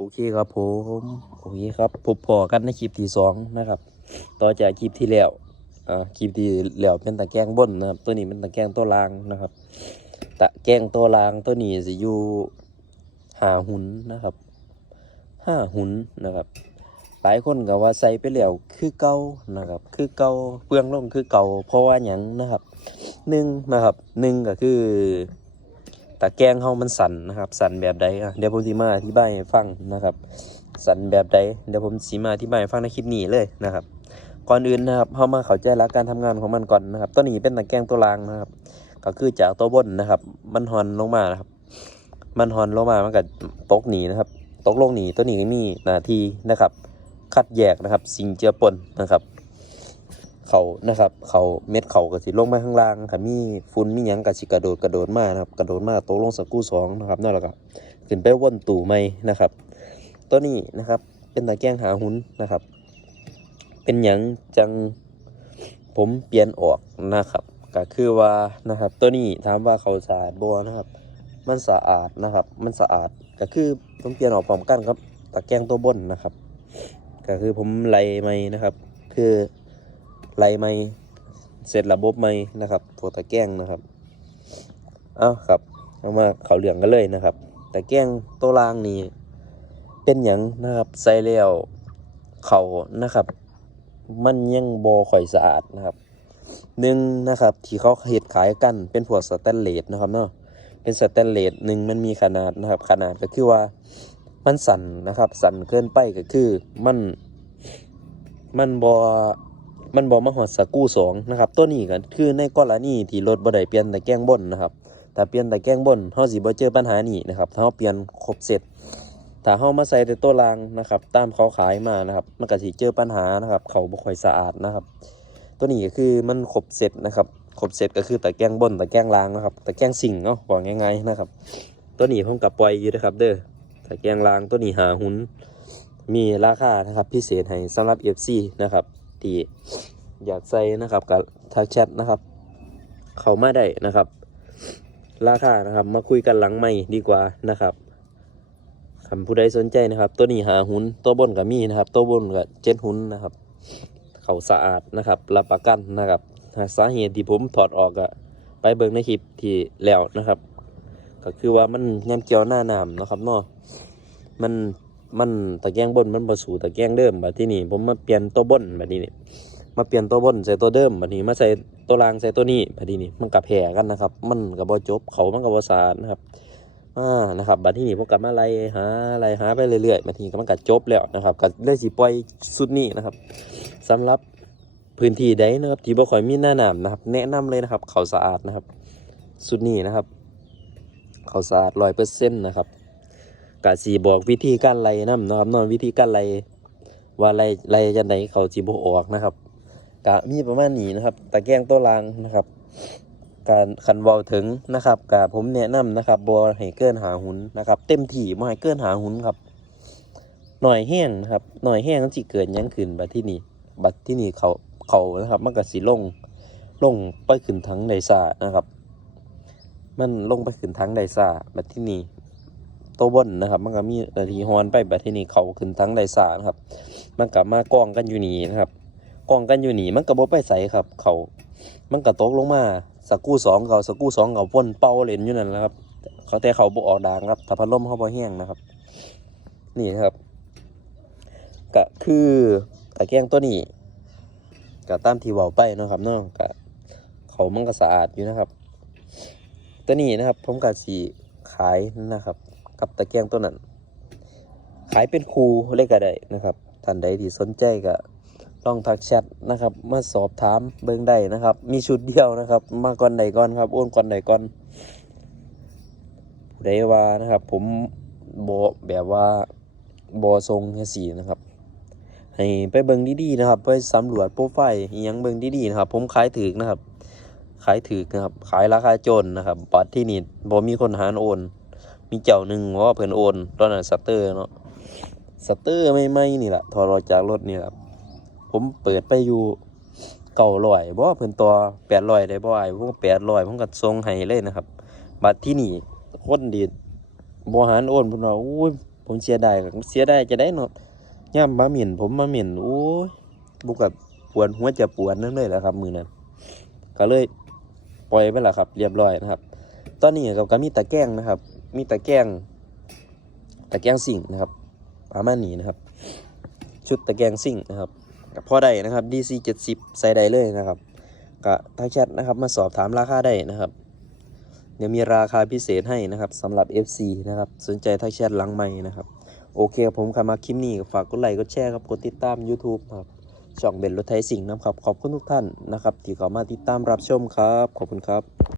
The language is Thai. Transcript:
โอเคครับผมโอเคครับพบพอกันในคลิปที่สองนะครับ ต่อจากคลิปที่แล้วอ่าคลิปที่แล้วเป็นตะแกรงบนนะครับ ตัวนี้เป็นตะแกรงตัวลางนะครับ ตะแกรงตัวลางตัวนี้สิอยู่หาหุนนะครับห้าหุนนะครับ หลายคนก็ว่าใส่ไปแล้วคือเก่านะครับ คือเก่าเปลืองลงคือเก่าเพราะว่าหยังนะครับหนึ่งนะครับหนึ่งก็คือ ตะแกรงเฮามันสั่นนะครับสั่นแบบใดอะเดี๋ยวผมสิมาอธิบายให้ฟังนะครับ สั่นแบบใดเดี๋ยวผมสิมาอธิบายให้ฟังในคลิปนี้เลยนะครับ ก่อนอื่นนะครับเฮามาเข้าใจหลักการทำงานของมันก่อนนะครับ ตัวนี้เป็นตะแกรงตัวรางนะครับ ก็คือจากตัวบนนะครับ มันหอนลงมานะครับ มันหอนลงมามันก็ตกหนีนะครับ ตกลงหนีตัวนี้ก็มีหน้าทีนะครับ คัดแยกนะครับ สิ่งเจือปนนะครับ เขานะครับ เขาเม็ดเขาก็สิลงมาข้างล่างค่ะมีฝุ่นมีหยังก็สิกระโดดกระโดดมานะครับกระโดดมาตกลงสกรูสองนะครับนั่นแหละครับขึ้นไปวนตู่ไม่นะครับ ตัวนี้นะครับเป็นตะแกงหาหุนนะครับ เป็นหยังจังผมเปลี่ยนออกนะครับก็คือว่านะครับ ตัวนี้ถามว่าเขาสะอาดบ่นะครับ มันสะอาดนะครับ มันสะอาดก็คือผมเปลี่ยนออกพร้อมกันครับตะแกงตัวบนนะครับ ก็คือผมไล่ไม่นะครับ คือ ไล่ไม่เสร็จระบบไม่นะครับตัวตะแกรงนะครับเอาครับเอามาเขาเหลืองกันเลยนะครับตะแกรงตัวล่างนี้เป็นหยังนะครับใส่แล้วเขานะครับ มันยังบอข่อยสะอาดนะครับหนึ่งนะครับที่เขาเห็ดขายกันเป็นพวกสแตนเลสนะครับเนาะเป็นสแตนเลสหนึ่งมันมีขนาดนะครับ ขนาดก็คือว่ามันสั่นนะครับ สั่นเกินไปก็คือมันมันบอ มันบอกมาหอดสกรูสองนะครับตัวนี้ก็คือในกรณีที่รถบ่ได้เปลี่ยนตะแกงบนนะครับแต่เปลี่ยนตะแกงบนเฮาสิบ่เจอปัญหานี้นะครับถ้าเฮาเปลี่ยนครบเสร็จถ้าเฮามาใส่แต่ตัวรางนะครับ ตามเขาขายมานะครับมันก็สิเจอปัญหานะครับ เขาบ่ค่อยสะอาดนะครับ ตัวนี้ก็คือมันครบเสร็จนะครับครบเสร็จก็คือตะแกงบนตะแกรงรางนะครับตะแกงสิ่งเนาะว่าง่ายๆนะครับ ตัวนี้ผมกับปล่อยอยู่นะครับ เด้อตะแกรงรางตัวนี้หาหุ้นมีราคานะครับพิเศษให้สำหรับ FC นะครับ ที่อยากใส่นะครับกับทักแชทนะครับ เขามาได้นะครับ ราคานะครับ มาคุยกันหลังไม่ดีกว่านะครับคำผู้ใดสนใจนะครับ ตัวนี้หาหุนตัวบนกับมีนะครับ ตัวบนกับเจ็ดหุนนะครับ เขาสะอาดนะครับรับประกันนะครับหาสาเหตุที่ผมถอดออกอะไปเบิ่งในคลิปที่แล้วนะครับ ก็คือว่ามันแยมเกี่ยวหน้าน้ำนะครับเนาะมัน มันตะแกรงบนมันบ่สู่ตะแกรงเดิมบัดที่นี่ผมมาเปลี่ยนตัวบนบัดนี้นี่มาเปลี่ยนตัวบนใส่ตัวเดิมบัดนี้มาใส่ตัวล่างใส่ตัวนี้บัดนี้นี่มันกับแผ่กันนะครับ มันกับบ่จบเขามันกับบ่สะอาดนะครับอ่านะครับบัดที่นี่พวกกลับมาไล่หาไล่หาไปเรื่อยๆบัดนี้ก็มันก็จบแล้วนะครับก็เลยสิปล่อยสุดนี้นะครับสำหรับพื้นที่ใดนะครับที่บ่ค่อยมีหน้าหน้ำนะครับ แนะนำเลยนะครับ เขาสะอาดนะครับ สุดนี้นะครับ เขาสะอาดร้อยเปอร์เซ็นต์นะครับ กะสีบอกวิธีการไล่น้ำนะครับเนอนวิธีการไล่ว่าไล่ไล่จะไหนเขาสีบออกนะครับกะมีประมาณนี้นะครับตะแกรงตัวรางนะครับ การคันเวาถึงนะครับกะผมแนะนำนะครับบอให้เกินหาหุนนะครับ เต็มที่บ่ให้เกินหาหุนครับหน่อยแห้งนะครับหน่อยแห้งมันสิเกิดหยังขึ้นบัดที่นี่บัดที่นี่เขาเขานะครับมันก็สิลงลงไปขึ้นทั้งในสานะครับ มันลงไปขึ้นทั้งไดซ่าแบบที่นี่ ตัวบนนะครับ มันก็มีนาทีฮอนไปบบที่นี่เขาขึ้นทั้งไดซ่านะครับ มันก็มากองกันอยู่นี่นะครับกองกันอยู่นี่มันก็บ่ไปใสครับ เขามันก็ตกลงมาสกรูสองเขาสกรูสองเขาพ่นเป่าเลนอยู่นั่นแหละครับ เขาแต่เขาบ่ออกดังครับถ้าพัดลมเขาบ่แห้งนะครับ นี่นะครับก็คือตะแกงตัวนี้ก็ตามที่เว้าไปนะครับเนาะก็เขามันก็สะอาดอยู่นะครับ ตัวนี้นะครับ ผมกับสีขายนะครับ กับตะแกรงตัวนั้น ขายเป็นคูเลยก็ได้นะครับท่านใดที่สนใจก็ลองทักแชทนะครับ มาสอบถามเบิ่งได้นะครับ มีชุดเดียวนะครับ มาก่อนใดก่อนครับโอนก่อนใดก่อนผู้ใดว่านะครับ ผมบอแบบว่าบอทรงแค่สีนะครับให้ไปเบิ่งดีๆนะครับไปสำรวจโปรไฟล์ยังเบิ่งดีๆนะครับ ผมขายถือนะครับ ขายถือนะครับ ขายราคาโจรนะครับบัตรที่นี่บ่มีคนหารโอน มีเจ้าหนึ่งว่าเพิ่นโอนตอนนั้นสเตอร์เนาะสเตอร์ไม่ไม่นี่แหละถอดอจากรถนี่แหละผมเปิดไปอยู่เก่าลอยบ่เพิ่นตัวแปดร้อยได้บ่ไอ้พวกแปดร้อยผมก็ส่งให้เลยนะครับบัตรที่นี่คนดีบ่หารโอนเพิ่นว่าอุ้ยผมเสียดายครับเสียดายจะได้เนาะย่ำมาเหม็นผมมาเหม็นโอ้ยบุกกับปวดหัวจะปวดนั่นเลยแหละครับ มือนั้นก็เลยปล่อยไปและครับ เรียบร้อยนะครับ ตอนนี้ก็ก็มีตะแกรงนะครับ มีตะแกรงตะแกรงสิ่งนะครับประมาณนี้นะครับ ชุดตะแกรงสิ่งนะครับกับพอได้นะครับ DC 70ใส่ได้เลยนะครับก็ทักแชทนะครับมาสอบถามราคาได้นะครับเดี๋ยวมีราคาพิเศษให้นะครับสำหรับ FC นะครับสนใจทักแชทหลังใหม่นะครับ โอเคครับผมขับมาคลิปนี้ก็ฝากกดไลค์กดแชร์ครับกดติดตาม YouTube ครับช่องเบนรถไทยสิงห์นะครับขอบคุณทุกท่านนะครับที่เข้ามาติดตามรับชมครับ ขอบคุณครับ